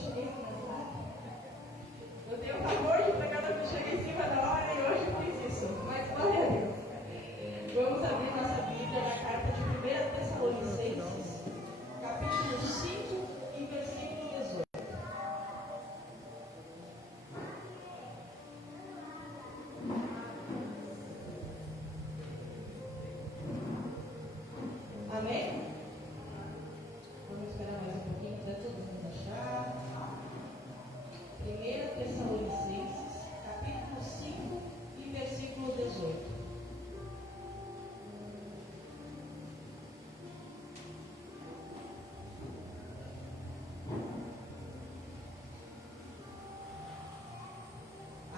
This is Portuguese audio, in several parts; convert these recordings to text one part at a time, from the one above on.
cheguei aqui na hora. Eu tenho o favor de pregar quando eu cheguei em cima da hora e hoje eu fiz isso. Mas glória a Deus. Vamos abrir nossa Bíblia na carta de 1 Tessalonicenses, capítulo 5 e versículo 18. Amém? Vamos esperar mais um pouquinho para todo mundo achar. 1 Tessalonicenses, capítulo 5 e versículo 18.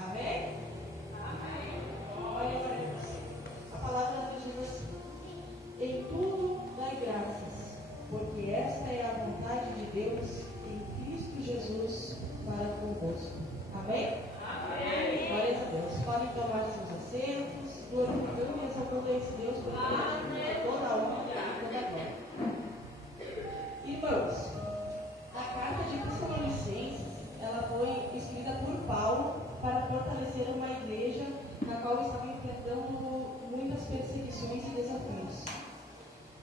Amém? Amém. Olha para você. A palavra diz assim: em tudo dai graças, porque esta é a vontade de Deus em Cristo Jesus para convosco. Amém? Amém. Glória a Deus. Podem tomar seus assentos, glorificando e exaltando esse Deus por toda a honra e toda a glória. Irmãos, a carta de Tessalonicenses, ela foi escrita por Paulo para fortalecer uma igreja na qual estava enfrentando muitas perseguições e desafios.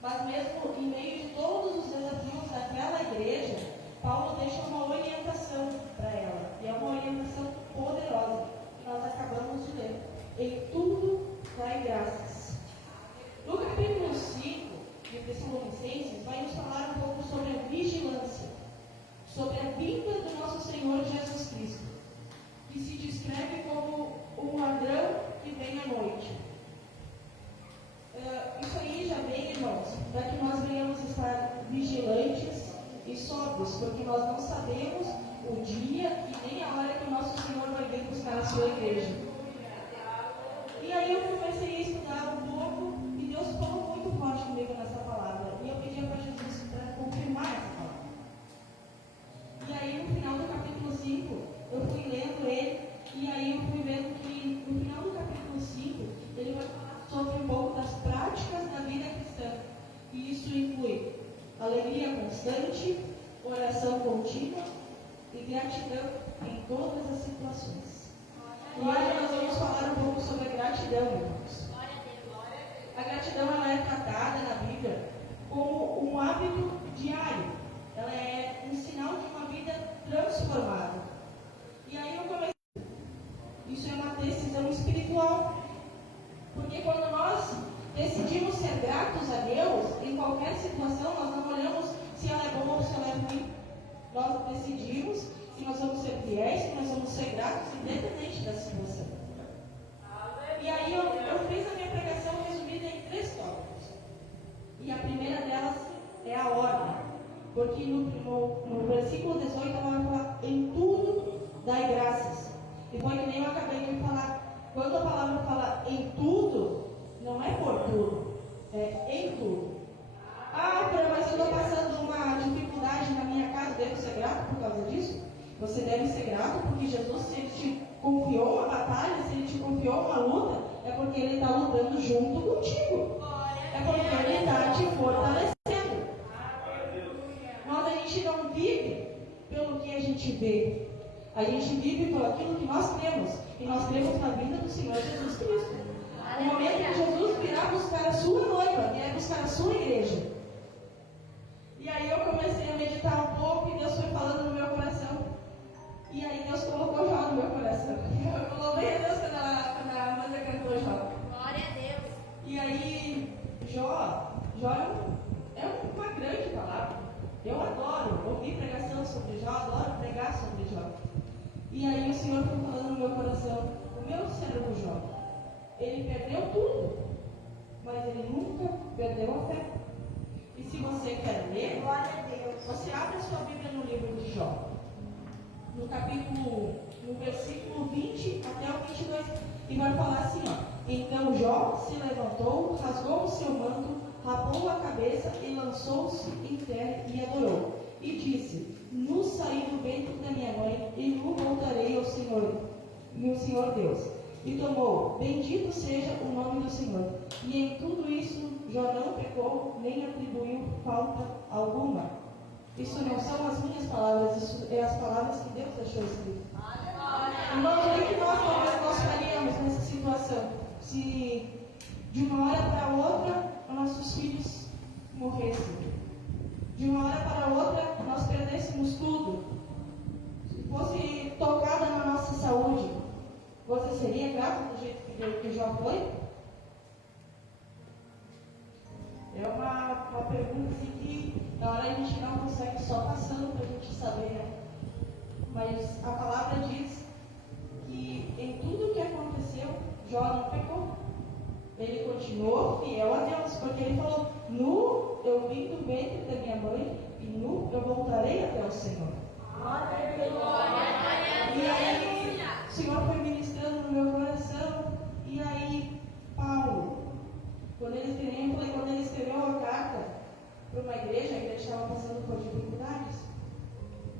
Mas mesmo em meio de todos os desafios daquela igreja, Paulo deixa uma orientação para ela. E é uma orientação poderosa, que nós acabamos de ler. Em tudo dai graças. No capítulo 5 de Tessalonicenses, vai nos falar um pouco sobre a vigilância, sobre a vinda do nosso Senhor Jesus Cristo, que se descreve como um ladrão que vem à noite. Isso aí já vem, irmãos, para que nós venhamos estar vigilantes e sóbrios, porque nós não sabemos o dia e nem a hora que o nosso Senhor vai vir buscar a sua igreja. E aí eu comecei a estudar um pouco e Deus falou muito forte comigo nessa palavra. E eu pedi para Jesus para confirmar essa palavra. E aí no final do capítulo 5, eu fui lendo ele, e aí eu fui vendo que no final do capítulo 5, ele vai falar sobre um pouco das práticas da vida cristã. E isso inclui alegria constante, oração contínua e gratidão em todas as situações. E hoje nós vamos falar um pouco sobre a gratidão, irmãos. A gratidão ela é tratada na Bíblia como um hábito diário. Ela é um sinal de uma vida transformada. E aí eu comecei. Isso é uma decisão espiritual. Porque quando nós decidimos ser gratos a Deus, em qualquer situação, nós não olhamos se ela é boa ou se ela é ruim. Nós decidimos que nós vamos ser fiéis, que nós vamos ser gratos, independente da situação. E aí eu fiz a minha pregação resumida em 3 tópicos. E a primeira delas é a ordem. Porque no versículo 18 ela vai falar: em tudo dai graças. E foi que nem eu acabei de falar. Quando a palavra fala em tudo, não é por tudo, é em tudo. Ah, mas eu estou passando uma dificuldade na minha casa, devo ser grato por causa disso? Você deve ser grato porque Jesus, se Ele te confiou uma batalha, se Ele te confiou uma luta, é porque Ele está lutando junto contigo. É porque Ele está te fortalecendo. A gente não vive pelo que a gente vê. A gente vive por aquilo que nós cremos. E nós cremos na vinda do Senhor Jesus Cristo. No momento que Jesus virá buscar a sua noiva, virá buscar a sua igreja. E aí eu comecei a meditar um pouco e Deus foi falando no meu coração. E aí Deus colocou Jó no meu coração. Eu louvei a Deus quando a Amanda cantou Jó. Glória a Deus. E aí, Jó é uma grande palavra. Eu adoro ouvir pregação sobre Jó, adoro pregar sobre Jó. E aí o Senhor foi falando no meu coração: o meu servo Jó, ele perdeu tudo, mas ele nunca perdeu a fé. E se você quer ler, Glória a Deus, você abre a sua Bíblia no livro de Jó, no versículo 20 até o 22, e vai falar assim, ó: então Jó se levantou, rasgou o seu manto, rapou a cabeça e lançou-se em terra e adorou. E disse: nu saí do ventre da minha mãe, e nu voltarei ao Senhor, meu Senhor Deus. E tomou: bendito seja o nome do Senhor. E em tudo isso Jó não pecou, nem atribuiu falta alguma. Isso não são as minhas palavras, isso é as palavras que Deus deixou escritas. Irmão, o que nós faríamos nessa situação? Se de uma hora para outra os nossos filhos morressem, de uma hora para outra nós perdêssemos tudo, se fosse tocada na nossa saúde, você seria grato do jeito que já foi? É uma pergunta assim que na hora a gente não consegue, só passando para a gente saber, né? Mas a palavra diz que em tudo o que aconteceu, Jó não pecou. Ele continuou fiel a Deus, porque ele falou: nu eu vim do ventre da minha mãe e nu eu voltarei até o Senhor. E aí o Senhor foi ministrando no meu coração. E aí Paulo, quando ele escreveu a carta para uma igreja, a igreja estava passando por dificuldades,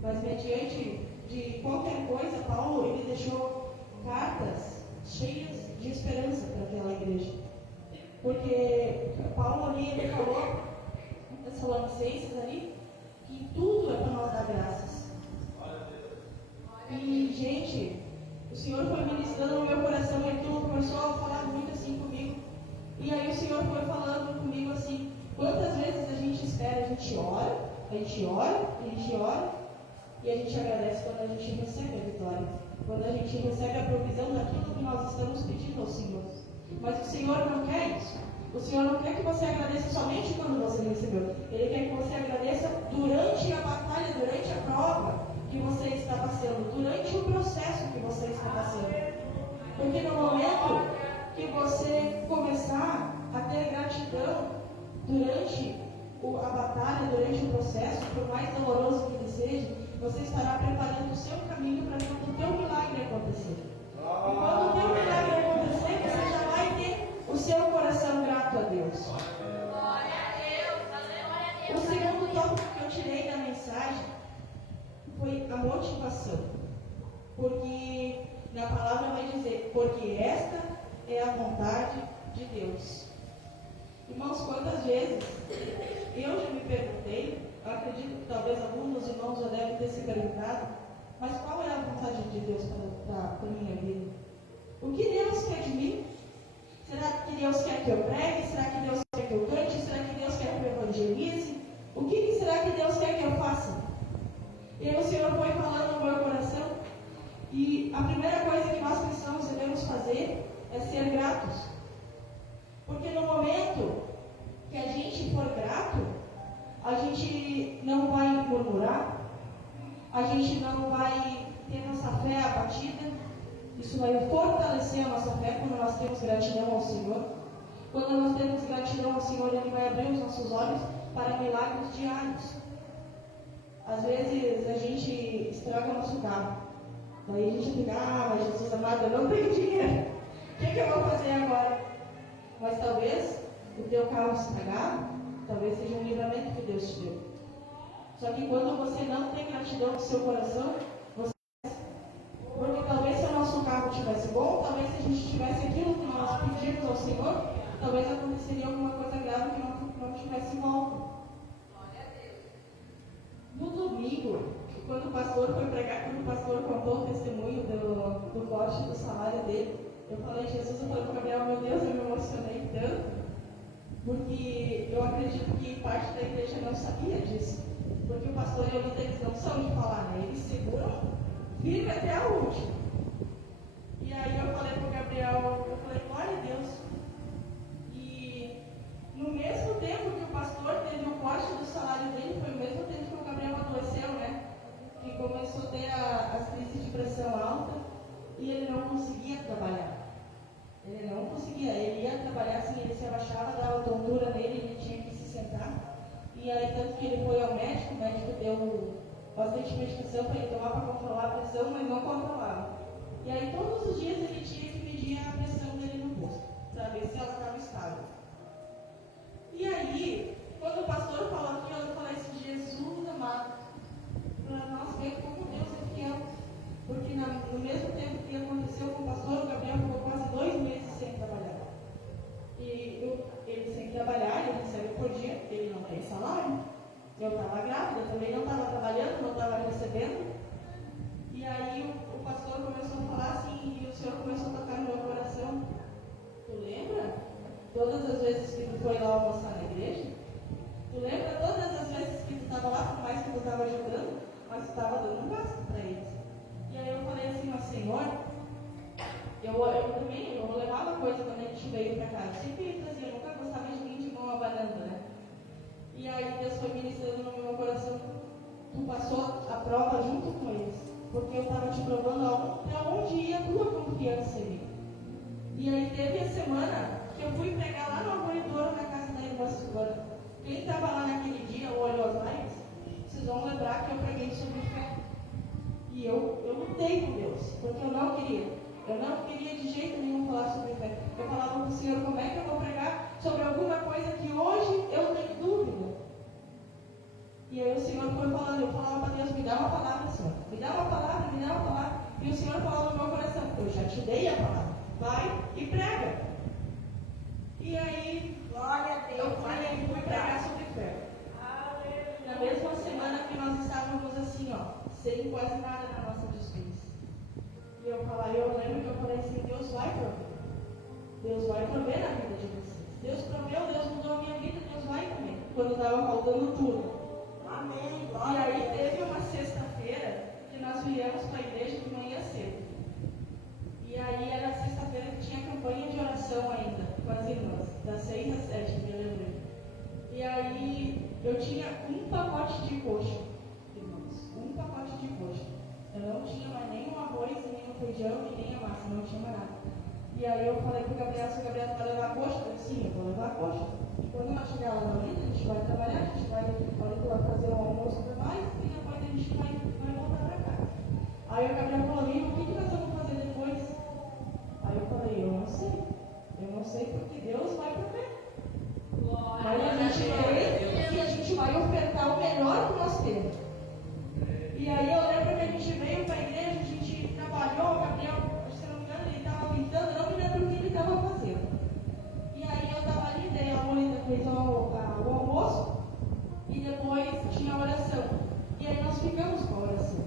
mas mediante de qualquer coisa, Paulo ele deixou cartas cheias de esperança para aquela igreja. Porque Paulo ali, ele falou nas Tessalonicenses ali, que tudo é para nós dar graças. E, gente, o Senhor foi ministrando no meu coração e aquilo começou a falar muito assim comigo. E aí o Senhor foi falando comigo assim: quantas vezes a gente espera, a gente ora, a gente ora, a gente ora, e a gente agradece quando a gente recebe a vitória, quando a gente recebe a provisão daquilo que nós estamos pedindo ao Senhor. Mas o Senhor não quer isso. O Senhor não quer que você agradeça somente quando você recebeu. Ele quer que você agradeça durante a batalha, durante a prova que você está passando, durante o processo que você está passando. Porque no momento que você começar a ter gratidão durante a batalha, durante o processo, por mais doloroso que ele seja, você estará preparando o seu caminho para quando o teu milagre acontecer. E quando o teu milagre acontecer, você já vai ter o seu coração grato a Deus. O segundo tópico que eu tirei da mensagem foi a motivação. Porque na palavra vai dizer: porque esta é a vontade de Deus. Irmãos, quantas vezes eu já me perguntei, eu acredito que talvez alguns dos irmãos já devem ter se perguntado, mas qual é a vontade de Deus para a minha vida? O que Deus quer de mim? Será que Deus quer que eu pregue? Será que Deus quer que eu cante? Será que Deus quer que eu evangelize? O que será que Deus quer que eu faça? E aí o Senhor foi falando no meu coração, e a primeira coisa que nós cristãos devemos fazer é ser gratos. Porque no momento que a gente for grato, a gente não vai murmurar, a gente não vai ter nossa fé abatida. Isso vai fortalecer a nossa fé quando nós temos gratidão ao Senhor. Quando nós temos gratidão ao Senhor, Ele vai abrir os nossos olhos para milagres diários. Às vezes a gente estraga o nosso carro. Daí a gente fica: mas Jesus amado, eu não tenho dinheiro. O que eu vou fazer agora? Mas talvez o teu carro estragado, talvez seja um livramento que Deus te deu. Só que quando você não tem gratidão no seu coração, porque talvez se o nosso carro estivesse bom, talvez se a gente tivesse aquilo que nós pedimos ao Senhor, talvez aconteceria alguma coisa grave que não tivesse volta. No domingo, quando o pastor foi pregar, quando o pastor contou o testemunho do corte do salário dele, eu falei: Jesus, eu falei para o Gabriel: meu Deus, eu me emocionei tanto, porque eu acredito que parte da igreja não sabia disso. Porque o pastor e o líder, eles não são de falar, né? Eles seguram firme até a última. E aí eu falei para o Gabriel, eu falei: glória a Deus. E no mesmo tempo que o pastor teve o corte do salário dele, foi o mesmo tempo que o Gabriel adoeceu, né? Que começou a ter as crises de pressão alta e ele não conseguia trabalhar. Ele não conseguia, ele ia trabalhar assim, ele se abaixava, dava tontura nele, ele tinha que se sentar. E aí, tanto que ele foi ao médico, o médico deu bastante medicação para ele tomar para controlar a pressão, mas não controlava. E aí, todos os dias ele tinha que medir a pressão dele no posto, para ver se ela estava estável. E aí, quando o pastor falou aquilo, eu falei assim: Jesus amado, para nós ver como Deus é fiel. Porque no mesmo tempo que aconteceu com o pastor, o Gabriel ficou quase 2 meses sem trabalhar. E ele sem trabalhar, ele recebe por dia, ele não tem salário. Eu estava grávida, também não estava trabalhando, não estava recebendo. casa. Sempre ele trazia, eu nunca gostava de mim de mão abanando, né? E aí Deus foi ministrando no meu coração. Tu passou a prova junto com eles, porque eu estava te provando aonde ia a tua confiança em mim. E aí teve a semana que eu fui pregar lá no Arroio do Ouro, na casa da irmã Silvana. Quem estava lá naquele dia, ou olhou as lives, vocês vão lembrar que eu preguei sobre fé. E eu lutei com Deus, porque eu não queria de jeito nenhum falar sobre fé. Eu falava para o Senhor, como é que eu vou pregar sobre alguma coisa que hoje eu tenho dúvida? E aí o Senhor foi falando, eu falava para Deus, me dá uma palavra, Senhor. Me dá uma palavra, me dá uma palavra. E o Senhor falava no meu coração, eu já te dei a palavra. Vai e prega. E aí, glória a Deus, fui pregar sobre fé. Na mesma semana que nós estávamos assim, sem quase nada na nossa despesa. E eu lembro que eu falei assim, Deus vai prover. Deus vai prover na vida de vocês. Deus proveu, Deus mudou a minha vida, Deus vai também. Quando estava faltando tudo. Amém. E aí teve uma sexta-feira que nós viemos para a igreja de manhã cedo. E aí era sexta-feira que tinha campanha de oração ainda, com as irmãs, das 6 às 7, me lembrei. E aí eu tinha um pacote de coxa, irmãos, um pacote de coxa. Eu não tinha mais nem o arroz, nem o feijão, e nem a massa, não tinha mais nada. E aí eu falei pro Gabriel, se o Gabriel vai levar a coxa, eu disse, sim, eu vou levar a coxa. Quando nós chegar lá na vida, a gente vai trabalhar, a gente vai fazer um almoço para mais, e depois a gente vai voltar para cá. Aí o Gabriel falou, o que nós vamos fazer depois? Aí eu falei, eu não sei porque Deus vai prover. Aí a gente veio e a gente vai ofertar o melhor que nós temos. E aí eu lembro que a gente veio para a igreja, a gente trabalhou, o Gabriel, se não me engano, ele estava pintando, não me lembro o que ele estava fazendo. E aí eu estava ali, daí a Mônica fez o almoço e depois tinha a oração. E aí nós ficamos com a oração.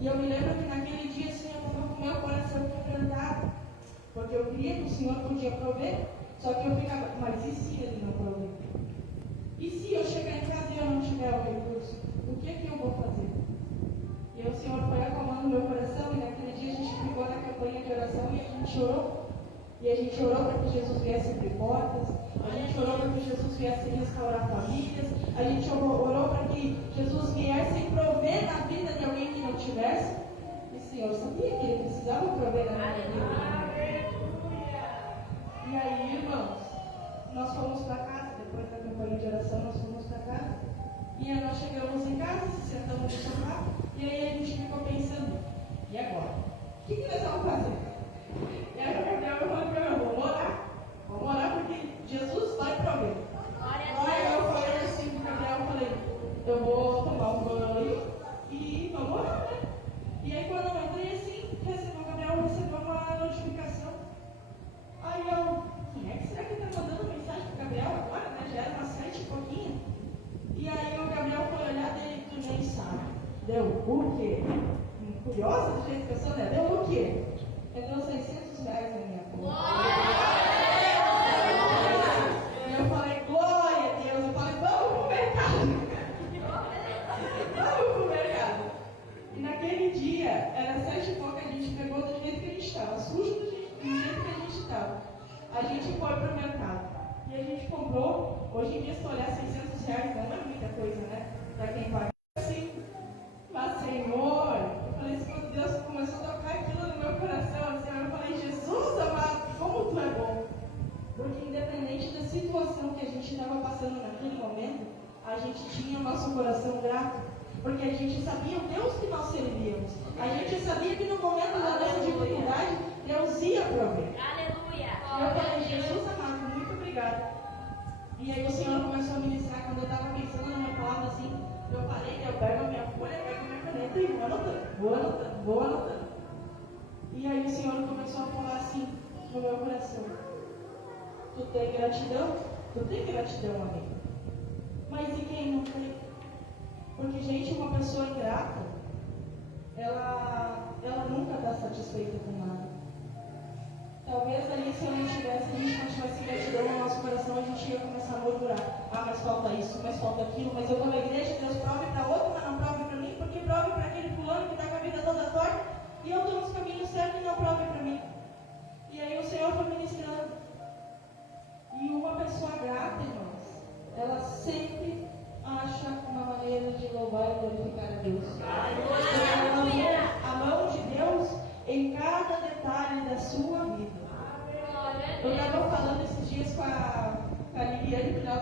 E eu me lembro que naquele dia assim, eu estava com o meu coração quebrantado, porque eu queria que o Senhor podia prover, só que eu ficava, mas e se Ele não prover? E se eu chegar em casa e eu não tiver o recurso? O que eu vou fazer? E aí o Senhor foi acalmando meu coração, e naquele dia a gente ficou na campanha de oração e a gente orou. E a gente orou para que Jesus viesse abrir portas, a gente orou para que Jesus viesse restaurar famílias, a gente orou para que Jesus viesse prover na vida de alguém que não tivesse. E o Senhor sabia que Ele precisava prover na minha vida. E aí, irmãos, nós fomos para casa, depois da campanha de oração, nós fomos para casa. E aí nós chegamos em casa, se sentamos no sofá, e aí a gente ficou pensando, e agora? O que nós vamos fazer? E aí o Gabriel falou para mim, vamos orar porque Jesus vai prover. Aí eu falei assim pro Gabriel, eu falei, eu vou tomar um banho e vamos orar, né? E aí quando eu entrei assim, o Gabriel recebeu uma notificação. Aí eu, quem é que será que está mandando mensagem pro Gabriel agora, né? Já era umas 7 e pouquinho. E aí o Gabriel foi olhar dele, tu nem sabe. Deu o quê? Curiosa do jeito que eu sou, né? Deu o quê? Entrou R$600 na minha conta. E eu falei, glória a Deus. Eu falei, vamos pro mercado. Vamos pro mercado. E naquele dia, era 7 e pouco, a gente pegou do jeito que a gente estava, sujo do jeito que a gente estava. A gente foi pro mercado. E a gente comprou, hoje em dia, se olhar R$600, não é muita coisa, né? Para quem paga assim. Mas, Senhor, eu falei assim, quando Deus começou a tocar aquilo no meu coração, assim, eu falei, Jesus amado, como Tu é bom. Porque independente da situação que a gente estava passando naquele momento, a gente tinha o nosso coração grato. Porque a gente sabia o Deus que nós servíamos. A gente sabia que no momento da nossa dificuldade, Deus ia prover. Aleluia. E eu falei, Jesus amado, muito obrigado. E aí o Senhor começou a ministrar, quando eu estava pensando na minha palavra assim, eu parei, eu pego a minha folha, pego a minha caneta e vou anotando. E aí o Senhor começou a falar assim no meu coração, tu tem gratidão? Tu tem gratidão, amigo. Mas e quem não tem? Porque, gente, uma pessoa grata, ela nunca está satisfeita com nada. Talvez ali, se eu não tivesse, a gente não tivesse gratidão no nosso coração, a gente ia começar a murmurar. Ah, mas falta isso, mas falta aquilo, mas eu vou na igreja, Deus prove para outro, mas não prove para mim, porque prove para aquele fulano que está com a vida toda torta, e eu estou nos caminhos certos e não prove para mim. E aí o Senhor foi ministrando.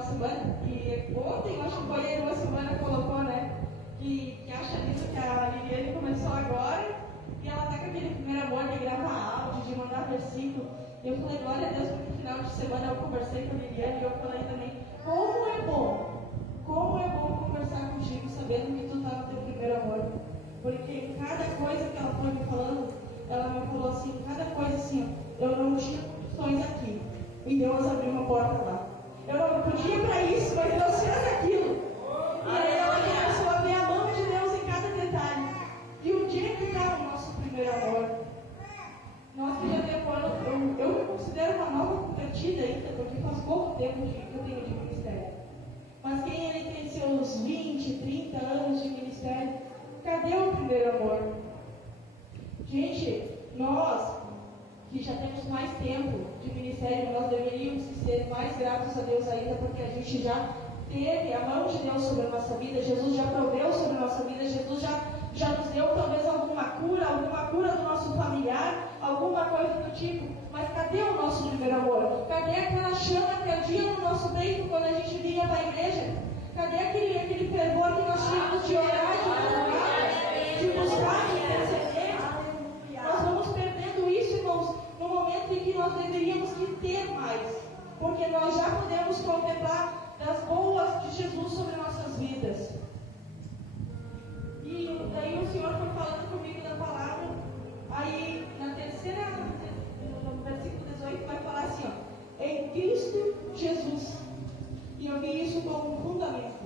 de semana, e ontem, eu acho que foi aí uma semana, colocou, né? Que acha lindo que a Liliane começou agora, e ela tá com aquele primeiro amor de gravar áudio, de mandar versículo. E eu falei, glória a Deus, porque no final de semana eu conversei com a Liliane e eu falei também, como é bom conversar contigo sabendo que tu tá no teu primeiro amor. Porque cada coisa que ela foi me falando, ela me falou assim, cada coisa assim, eu não tinha condições aqui. E Deus abriu uma porta lá. Eu não podia ir para isso, mas Deus fez aquilo. E aí ela começou a ver a mão de Deus em cada detalhe. E onde é que está o nosso primeiro amor? Nós que já temos, eu me considero uma nova convertida ainda, porque faz pouco tempo que eu tenho de ministério. Mas quem aí tem seus 20, 30 anos de ministério, cadê o primeiro amor? Gente, nós que já temos mais tempo de ministério, nós deveríamos ser mais gratos a Deus ainda, porque a gente já teve a mão de Deus sobre a nossa vida, Jesus já proveu sobre a nossa vida, Jesus já nos deu talvez alguma cura do nosso familiar, alguma coisa do tipo. Mas cadê o nosso primeiro amor? Cadê aquela chama que ardia no nosso peito quando a gente vinha para a igreja? Cadê aquele fervor que nós tínhamos de orar, de buscar, de interceder? Nós vamos perdendo isso, irmãos, no momento em que nós deveríamos que ter mais. Porque nós já podemos contemplar das boas de Jesus sobre nossas vidas. E daí o Senhor foi falando comigo da palavra. Aí na terceira, no versículo 18, vai falar assim, ó, em Cristo Jesus. E eu vi isso como um fundamento.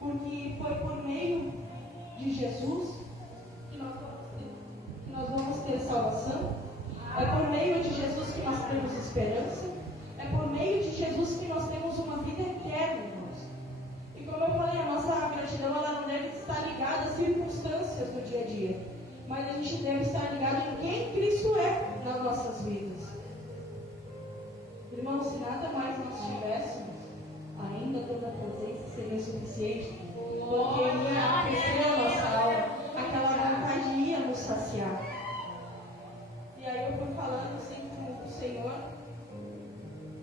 Porque foi por meio de Jesus que nós vamos ter salvação. É por meio de Jesus que nós temos esperança. É por meio de Jesus que nós temos uma vida eterna, irmãos. E como eu falei, a nossa gratidão ela não deve estar ligada às circunstâncias do dia a dia. Mas a gente deve estar ligado em quem Cristo é nas nossas vidas. Irmãos, se nada mais nós tivéssemos, ainda toda a presença seria suficiente, porque ia aquecer a nossa alma, aquela vontade ia nos saciar. E aí eu fui falando assim com o Senhor,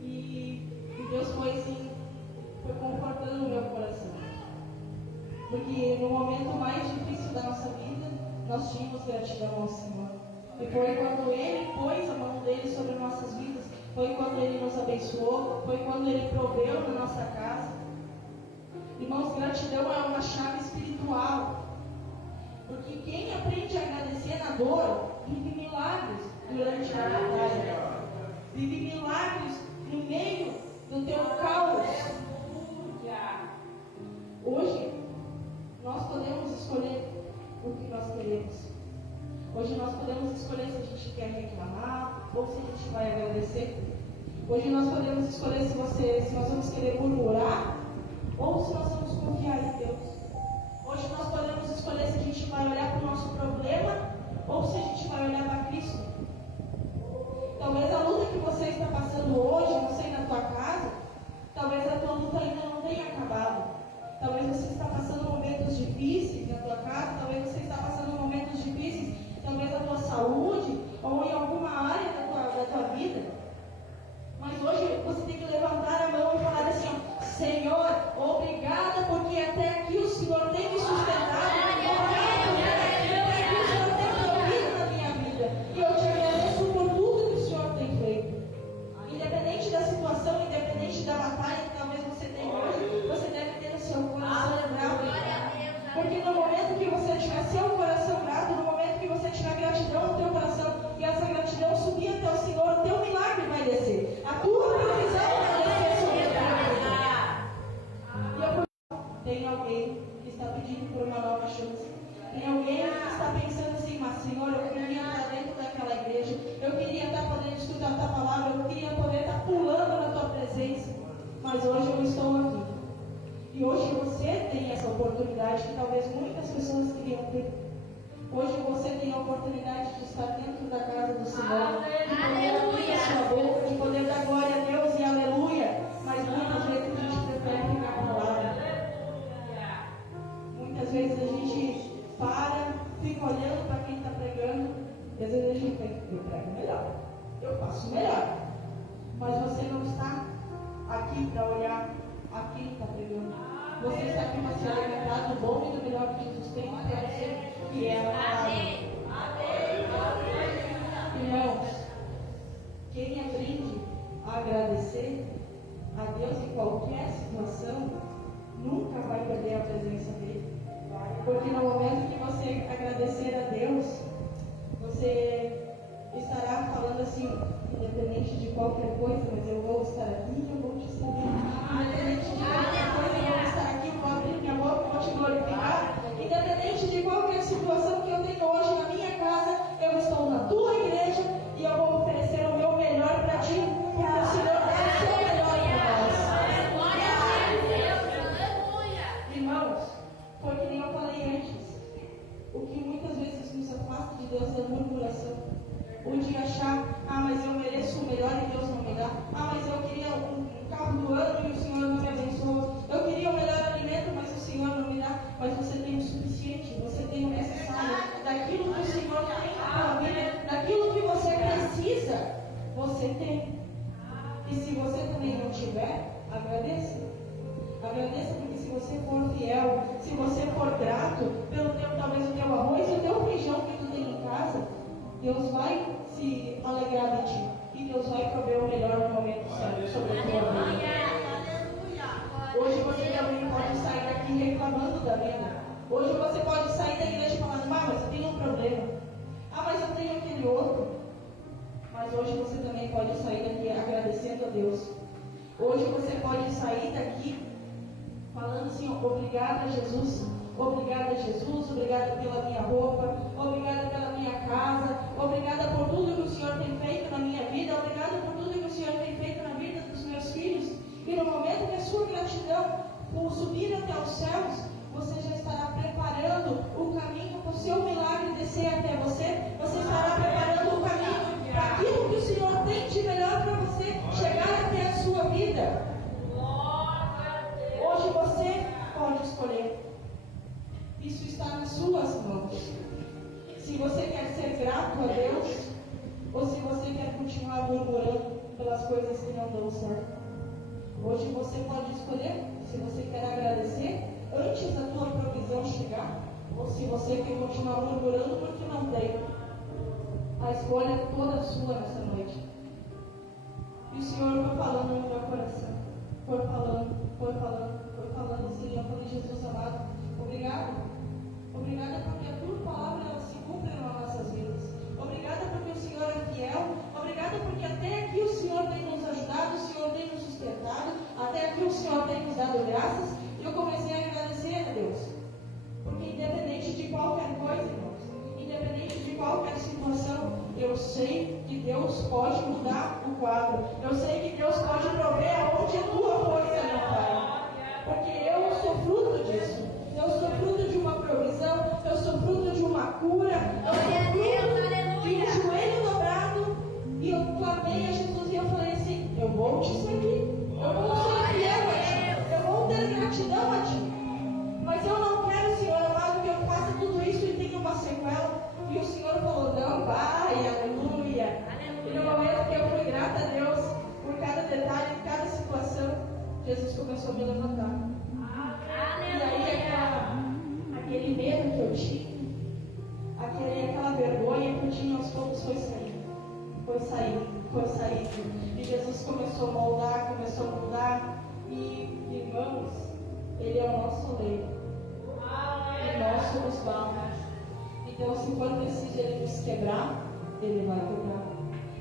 e Deus foi confortando o meu coração. Porque no momento mais difícil da nossa vida, nós tínhamos gratidão ao Senhor. E foi quando Ele pôs a mão dele sobre nossas vidas, foi quando Ele nos abençoou, foi quando Ele proveu na nossa casa. Irmãos, gratidão é uma chave espiritual. Porque quem aprende a agradecer na dor, vive milagres durante a batalha. Vive milagres no meio do teu caos. Hoje, nós podemos escolher o que nós queremos. Hoje nós podemos escolher se a gente quer reclamar ou se a gente vai agradecer. Hoje nós podemos escolher se nós vamos querer murmurar ou se nós vamos confiar em Deus. Hoje nós podemos escolher se a gente vai olhar para o nosso problema ou se a gente vai olhar para Cristo. Talvez a luta que você está passando hoje, não sei, na tua casa, talvez a tua luta ainda não tenha acabado. Talvez você está passando momentos difíceis na tua casa, talvez você está passando momentos difíceis, talvez na tua saúde ou em alguma área da tua vida. Mas hoje você tem que levantar a mão e falar assim, ó, Senhor, obrigada porque até aqui o Senhor tem me sustentado, até aqui o Senhor tem provido na minha vida. E eu te agradeço por tudo que o Senhor tem feito. Independente da situação, independente da batalha que talvez você tenha hoje, você deve ter o seu coração grato. Porque no momento que você tiver seu coração grato, no momento que você tiver gratidão no teu coração, e essa gratidão subir até o Senhor, o teu milagre vai descer. A tua provisão vai descer sobre a tua vida. Tem alguém que está pedindo por uma nova chance. Tem alguém que está pensando assim, mas Senhor, eu queria estar dentro daquela igreja, eu queria estar podendo escutar a tua palavra, eu queria poder estar pulando na tua presença, mas hoje eu estou aqui. E hoje você tem essa oportunidade que talvez muitas pessoas queriam ter. Hoje você tem a oportunidade de estar dentro da casa do Senhor, de poder abrir a sua boca, de poder dar glória a Deus e aleluia, mas muitas vezes a gente prefere ficar calado. Muitas vezes a gente para, fica olhando para quem está pregando, e às vezes a gente pensa, eu prego melhor, eu faço melhor, mas você não está aqui para olhar a quem está pregando. Você está aqui para se alimentar do bom e do melhor que Jesus tem para você, que é a palavra. Irmãos, quem aprende a agradecer a Deus em qualquer situação, nunca vai perder a presença dele. Porque no momento que você agradecer a Deus, você estará falando assim, independente de qualquer coisa, mas eu vou estar aqui e eu vou te servir. Independente de qualquer coisa, eu vou estar aqui, eu vou abrir minha boca e vou te glorificar. Independente de qualquer situação que eu tenho hoje na minha casa, eu estou na tua igreja e eu vou oferecer o meu melhor para ti, porque o Senhor dá o seu melhor para nós. Irmãos, foi que nem eu falei antes, o que muitas vezes nos afasta de Deus é a murmuração. O de achar, mas eu mereço o melhor e Deus não me dá. Mas eu queria um carro do ano e o Senhor não me abençoa. Eu queria o melhor alimento, mas o Senhor não me dá. Mas você tem o suficiente, você tem o necessário. Daquilo que o Senhor tem na sua vida, daquilo que você precisa, você tem. E se você também não tiver, agradeça. Agradeça, porque se você for fiel, se você for grato pelo talvez o teu arroz e o teu feijão que tu tem em casa, Deus vai se alegrar de ti. E Deus vai prover o melhor no momento certo sobre a tua vida. Hoje você também pode sair daqui reclamando da vida. Hoje você pode sair da igreja falando, mas eu tenho um problema. Mas eu tenho aquele outro. Mas hoje você também pode sair daqui agradecendo a Deus. Hoje você pode sair daqui falando assim, obrigada Jesus. Obrigada Jesus, obrigada pela minha roupa, obrigada pela minha casa, obrigada por tudo que o Senhor tem feito na minha vida, obrigada por tudo que o Senhor tem feito na vida dos meus filhos. E no momento que a sua gratidão for subir até os céus, você já estará preparando o caminho para o seu milagre descer até você. Você estará preparando o caminho para aquilo que o Senhor tem de melhor para você chegar até a sua vida. Hoje você pode escolher. Isso está nas suas mãos. Se você quer ser grato a Deus, ou se você quer continuar murmurando pelas coisas que não dão certo. Hoje você pode escolher se você quer agradecer antes da tua provisão chegar, ou se você quer continuar murmurando porque não tem. A escolha é toda sua nessa noite. E o Senhor foi falando no meu coração. Foi falando assim. Eu falei, Jesus amado, obrigado. Obrigada porque a tua palavra ela se cumpre nas nossas vidas. Obrigada porque o Senhor é fiel. Obrigada porque até aqui o Senhor tem nos ajudado, o Senhor tem nos sustentado, até aqui o Senhor tem nos dado graças. E eu comecei a agradecer a Deus. Porque independente de qualquer coisa, irmãos, independente de qualquer situação, eu sei que Deus pode mudar o quadro. Eu sei que Deus pode prover aonde a tua força não vai. Porque eu sou fruto disso. Eu sou fruto de uma provisão, eu sou fruto de uma cura, eu sou fruto de um joelho dobrado. E eu clamei a Jesus e eu falei assim, eu vou te servir, eu vou ser fiel a ti, eu vou ter gratidão a ti. Mas eu não quero, Senhor amado, que eu faça tudo isso e tenha uma sequela. E o Senhor falou, não, vai, aleluia. E no momento que eu fui grata a Deus por cada detalhe, por cada situação, Jesus começou a me levantar. E aí aquele medo que eu tinha, aquela vergonha que eu tinha aos poucos foi saindo. E Jesus começou a moldar, começou a mudar. E irmãos, Ele é o nosso leito. E nós somos barro. Então se for preciso Ele nos quebrar, Ele vai quebrar.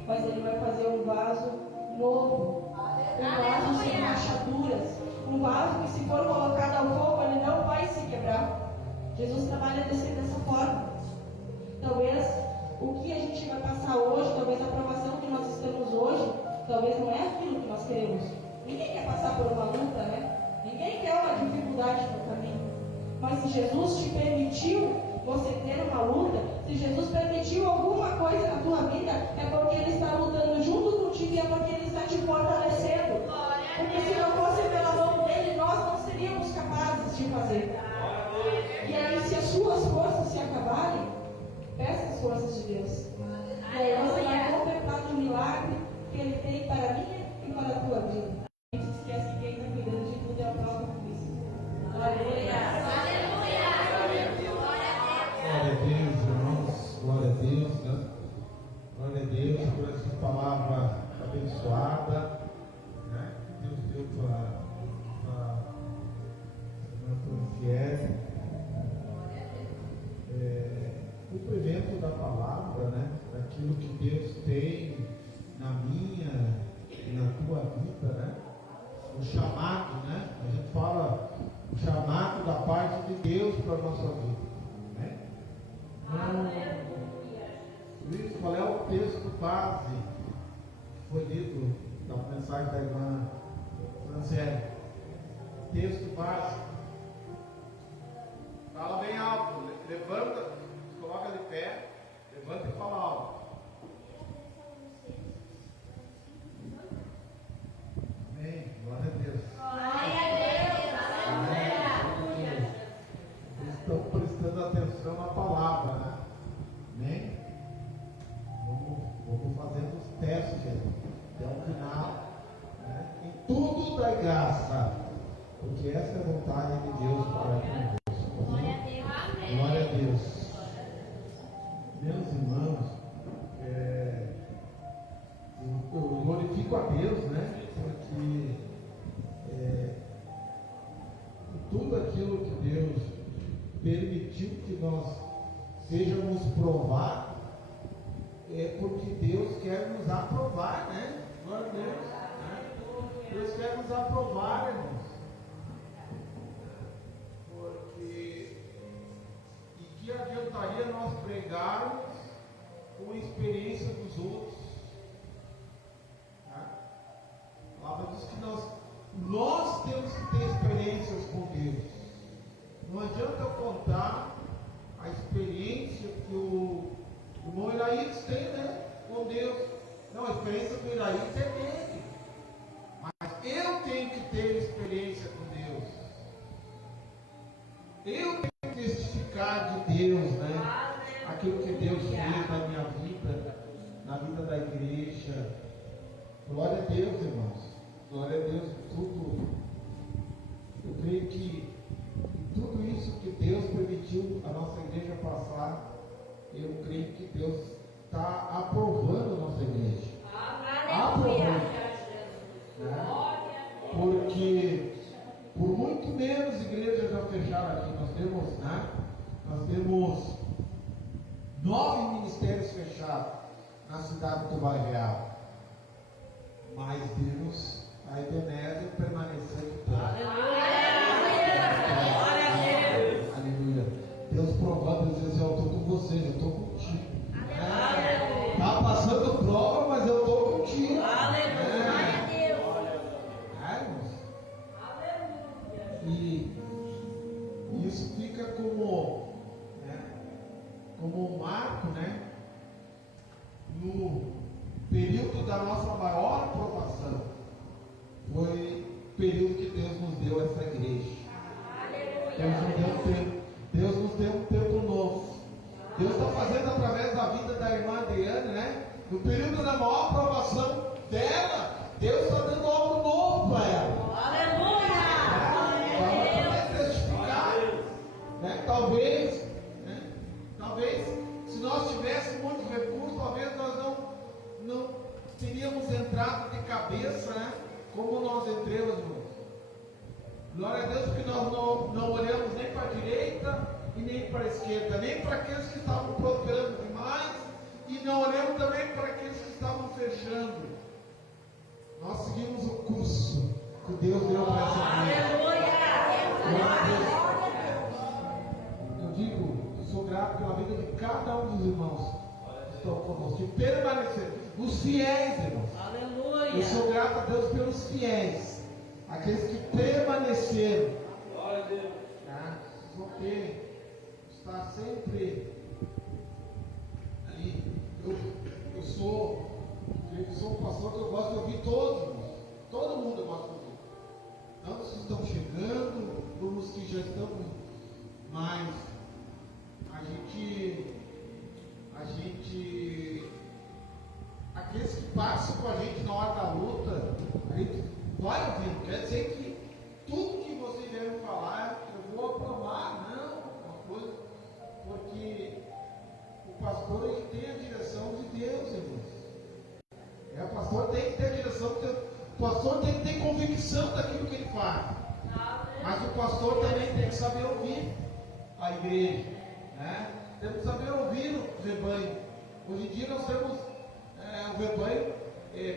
Mas Ele vai fazer um vaso novo. Um vaso sem rachaduras. Um vaso que se for colocado ao fogo, ele não vai se quebrar. Jesus trabalha dessa forma. Talvez o que a gente vai passar hoje, talvez a provação que nós estamos hoje, talvez não é aquilo que nós queremos. Ninguém quer passar por uma luta, né? Ninguém quer uma dificuldade no caminho. Mas se Jesus te permitiu você ter uma luta, se Jesus permitiu alguma coisa na tua vida, é porque Ele está lutando junto contigo e é porque Ele está te fortalecendo. Porque se não fosse pela mão dele, nós não seríamos capazes de fazer. E aí, se as suas forças se acabarem, peça as forças de Deus. E aí você vai contemplar o milagre que Ele tem para a minha e para a tua vida. texto base foi lido da mensagem da irmã Franciele. Texto base. Fala bem alto. Levanta, se coloca de pé. Levanta e fala alto. Amém. Glória a Deus. Vocês estão prestando atenção na palavra, né? Amém? Vamos fazendo os testes até o final, né? Em tudo dá graça, porque essa é a vontade de Deus para conosco. Glória a Deus. Amém. Glória a Deus. Meus irmãos, eu glorifico a Deus, né? Porque tudo aquilo que Deus permitiu que nós sejamos provar, é porque Deus quer nos aprovar, né? Glória a Deus, né? Deus quer nos aprovar, irmãos. Porque e que adiantaria nós pregarmos com a experiência dos outros? Né? A palavra diz que nós temos que ter experiências com Deus. Não adianta eu contar a experiência que o irmão Iraídes tem, né, com Deus. Não, a experiência do Iraídes é dele. Mas eu tenho que ter experiência com Deus. Eu tenho que testificar de Deus, né? Aquilo que Deus fez na minha vida, na vida da igreja. Glória a Deus, irmãos. Glória a Deus por tudo. Eu creio que tudo isso que Deus permitiu a nossa igreja passar, eu creio que Deus está aprovando a nossa igreja. Aprovando. Né? Porque por muito menos igrejas já fecharam aqui. Nós temos, né? Nós temos 9 ministérios fechados na cidade do Bairro Real. Mas Deus, a Ebenezer permaneceu de pé. Aleluia. Deus provando, dizendo assim: eu estou com vocês, eu estou contigo. Está passando prova, mas eu estou contigo. E isso fica como, né, como um marco, né, no período da nossa maior provação. Foi o período que Deus nos deu essa igreja. Deus nos deu um tempo novo. Deus está fazendo através da vida da irmã Adriane, né? No período da maior provação dela, Deus está dando algo novo para ela. Né? Talvez, se nós tivéssemos muitos recursos, talvez nós não teríamos entrado de cabeça, né? Como nós entramos, irmãos. Glória a Deus, porque nós não olhamos nem para a direita e nem para a esquerda, nem para aqueles que estavam prosperando demais, e não olhamos também para aqueles que estavam fechando. Nós seguimos o curso que Deus deu para essa igreja. Eu digo, eu sou grato pela vida de cada um dos irmãos que estão conosco, que permaneceram, os fiéis, irmãos. Aleluia. Eu sou grato a Deus pelos fiéis, aqueles que permaneceram. Glória a Deus. Vocês vão estar sempre ali. Eu sou um pastor que eu gosto de ouvir todos, irmãos. Todo mundo eu gosto de ouvir. Não os que estão chegando, como os que já estão, mas aqueles que passam com a gente na hora da luta, a gente vai ouvindo. Quer dizer que tudo que vocês devem falar, eu vou aprovar, não, uma coisa, porque o pastor ele tem a direção de Deus, irmãos. O pastor tem que ter a direção de Deus. O pastor tem que ter convicção daquilo que ele faz. Mas o pastor também tem que saber ouvir a igreja, né? Temos que saber ouvir o rebanho. Hoje em dia nós temos o rebanho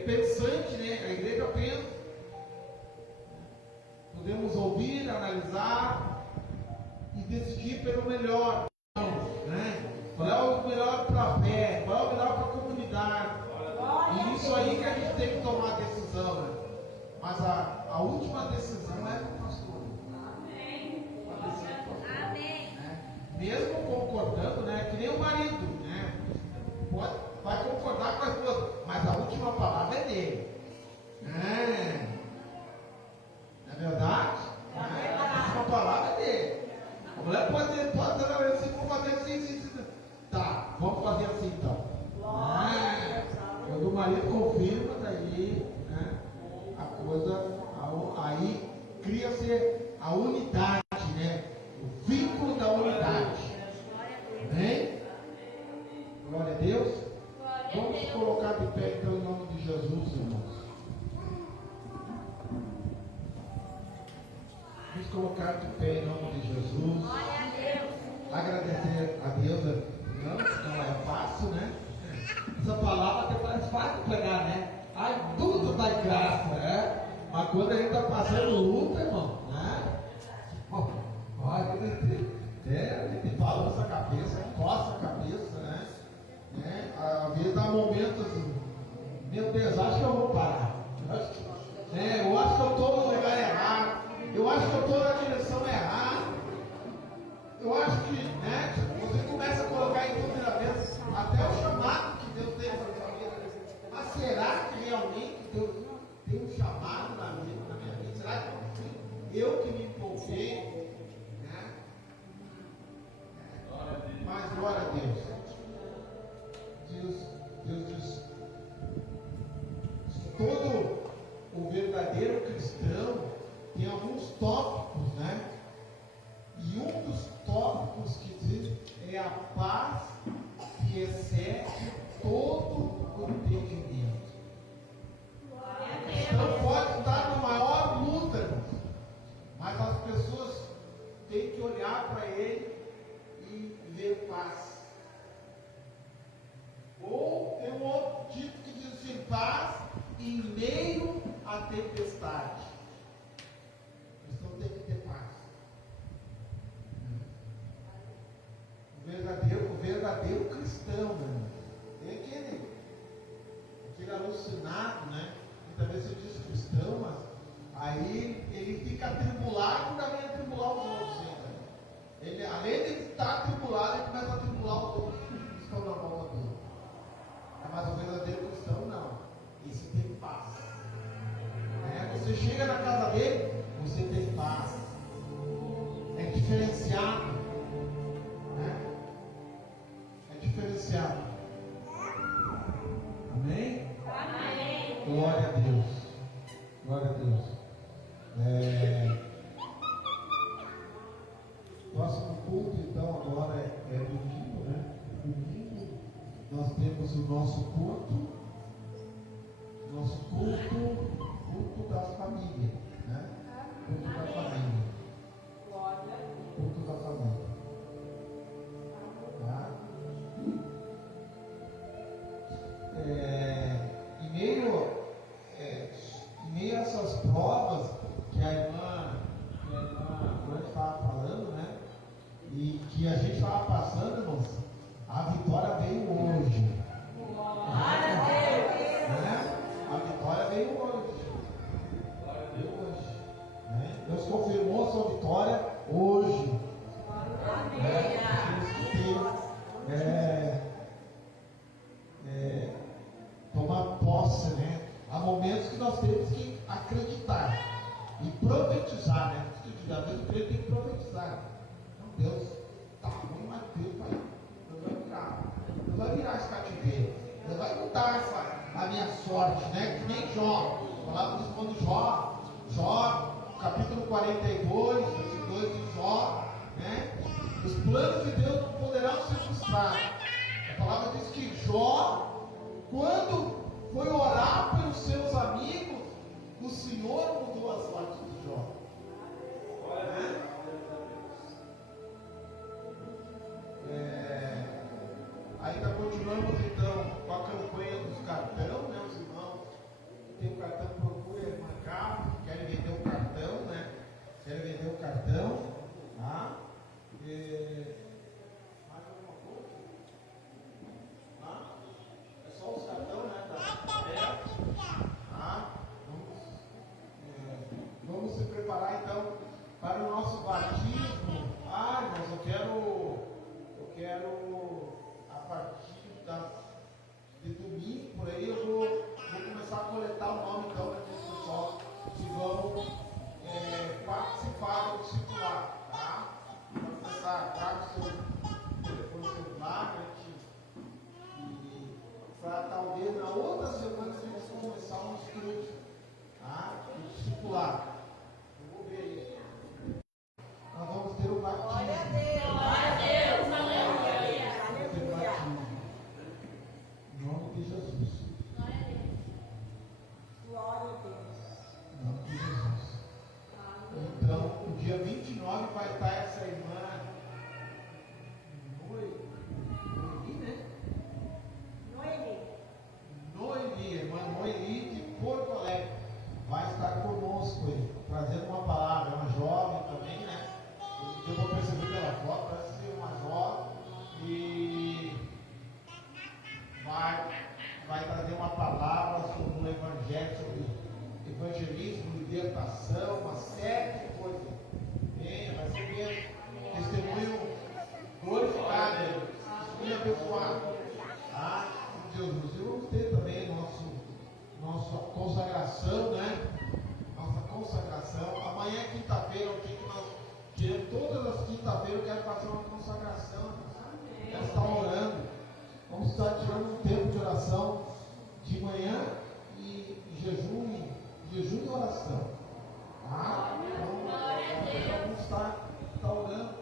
pensante, né? A igreja pensa. Podemos ouvir, analisar e decidir pelo melhor, né? Qual é o melhor para a fé? Qual é o melhor para a comunidade? isso aí que a gente tem que tomar a decisão, né? Mas a última decisão é do pastor. Amém. Mesmo concordando, né? Que nem o marido, né? Vai concordar com a esposa, mas a última palavra é dele. Não é verdade? A última palavra é dele. A mulher pode dizer assim, vamos fazer assim. Tá, vamos fazer assim então. Quando o marido confirma, daí, né, a coisa, aí cria-se a unidade, né? O vínculo da unidade. Amém? Glória a Deus. Vamos colocar de pé então em nome de Jesus, irmãos. Vamos colocar de pé em nome de Jesus. Agradecer a Deus. Não é fácil, né? Essa palavra até parece fácil de pegar, né? Ai, tudo dá graça, né? Mas quando a gente está passando luta, irmão, né? Olha, a gente balança a cabeça, encosta a cabeça, né? Às vezes dá momentos assim, meu Deus, acho que eu vou parar. Eu acho que eu estou no lugar errado. Eu acho que eu estou na direção errada. Eu acho que, né? Você começa a colocar em dúvida até o chamado que Deus tem para a sua vida. Mas será que realmente Deus tem um chamado na minha vida? Será que eu que me empolguei? Né? Mas glória a Deus. Deus diz: todo o verdadeiro cristão tem alguns tópicos, né? E um dos tópicos que diz é a paz que excede todo o entendimento. O cristão pode estar na maior luta, irmãos, mas as pessoas têm que olhar para ele e ver paz. Ou tem um outro tipo que diz assim: paz em meio à tempestade. O cristão tem que ter paz. O verdadeiro cristão, né? É aquele alucinado, né? Muitas vezes você diz cristão, mas aí ele fica atribulado e ainda vem atribular os outros. Né? Ele, além de estar atribulado, ele começa a atribular os outros que estão na volta dele. Mas o verdadeiro cristão não. Esse tem paz. Você chega na casa dele, você tem paz. É diferenciado. Diferenciado. Amém? Amém. Glória a Deus. Glória a Deus. Próximo culto, então, agora é domingo, né? Domingo nós temos o nosso culto. Culto das famílias, né? Culto da família. Culto da família. Tá? Em meio a essas provas que a irmã estava falando, né? E que a gente estava passando, irmãos, a vitória veio hoje. Glória a Deus. Né? A vitória veio hoje. Deus confirmou a sua vitória hoje. Tomar posse, né? Há momentos que nós temos que acreditar e profetizar, né? Às vezes o crente tem que profetizar. Então, Deus está ruim, mas Deus vai virar esse cativeiro. Deus vai mudar a minha sorte, né? Que nem Jó. Falava disso quando Jó, capítulo 42, versículo 2 de Jó, né? Os planos de Deus não poderão se frustrar. A palavra diz que Jó, quando foi orar pelos seus amigos, o Senhor mudou a sorte de Jó. Ainda continuamos então com a campanha dos cartões, né? Os irmãos tem o cartão, procura a irmã Carlos, querem vender o cartão, né? Querem vender o cartão, tá? Mais alguma coisa? É só os cartões, né? outra semana nós vamos começar um estudo, tá? Um discipulado. Eu vou ver aí. Nós vamos ter o batismo. Glória a Deus. Aleluia. Vamos ter o batismo. Em nome de Jesus. Glória a Deus. Em nome de Jesus. Então, o dia 29 vai estar essa irmã Noeli, né? Noeli, irmã Noeli de Porto Alegre. Vai estar conosco aí, trazendo uma palavra. É uma jovem também, né? Eu vou perceber pela foto, parece ser uma jovem. E vai trazer uma palavra sobre o evangelho, sobre evangelismo, libertação, uma série de coisas. Vai ser mesmo testemunho glorificado, testemunho abençoado. Tá? Jesus, e vamos ter também nossa consagração, né? Nossa consagração. Amanhã é quinta-feira, o dia que nós tiramos todas as quinta-feiras, eu quero fazer uma consagração. Quero estar orando. Vamos estar tirando um tempo de oração de manhã e jejum e oração. Tá? Então, vamos estar orando.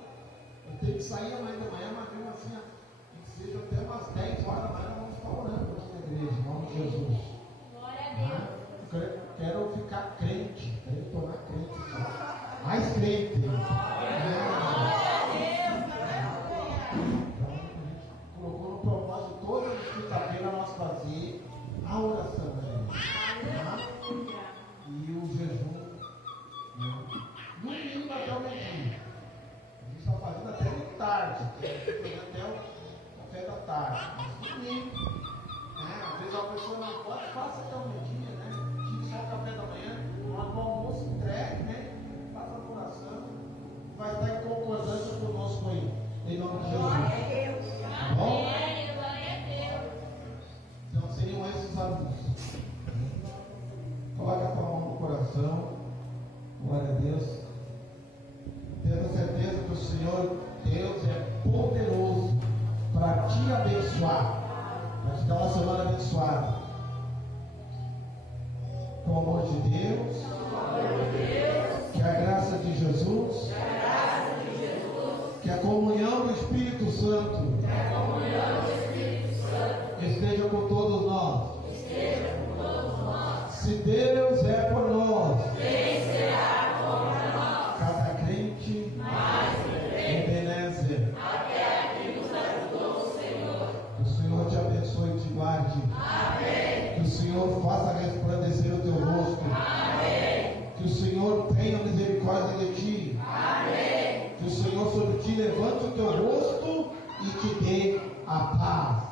Eu tenho que sair amanhã de manhã, mas mesmo assim, que seja até umas 10 horas da manhã, vamos estar orando aqui na igreja, em nome de Jesus. Glória a Deus. Quero ficar crente, quero me tornar crente. Tá? Mais crente. Glória a Deus. Então, a gente colocou no propósito toda quinta-feira nós fazer a oração da gente. Tá? E o jejum. No mínimo até o meio-dia. A gente está fazendo até muito tarde. Até o café da tarde. Mas no mínimo. Às vezes a pessoa não pode, faça até o meio-dia, né? Tire só o café da manhã, o almoço entregue, né? Faça a oração. Vai estar em concordância conosco aí. Em nome de Jesus. Glória a Deus. Tá bom? Amém. Glória a Deus. Então seriam esses anúncios. Coloque a tua mão no coração. Glória a Deus. Tendo certeza que o Senhor Deus é poderoso para te abençoar, para te dar uma semana abençoada. Com o amor de Deus, que a graça de Jesus, que a comunhão do Espírito Santo esteja com todos nós. Se Deus é por nós, quem será contra nós? Cada crente obedece. Até aqui nos ajudou o Senhor. Que o Senhor te abençoe e te guarde. Amém. Que o Senhor faça resplandecer o teu rosto. Amém. Que o Senhor tenha misericórdia de ti. Amém. Que o Senhor sobre ti levante o teu rosto e te dê a paz.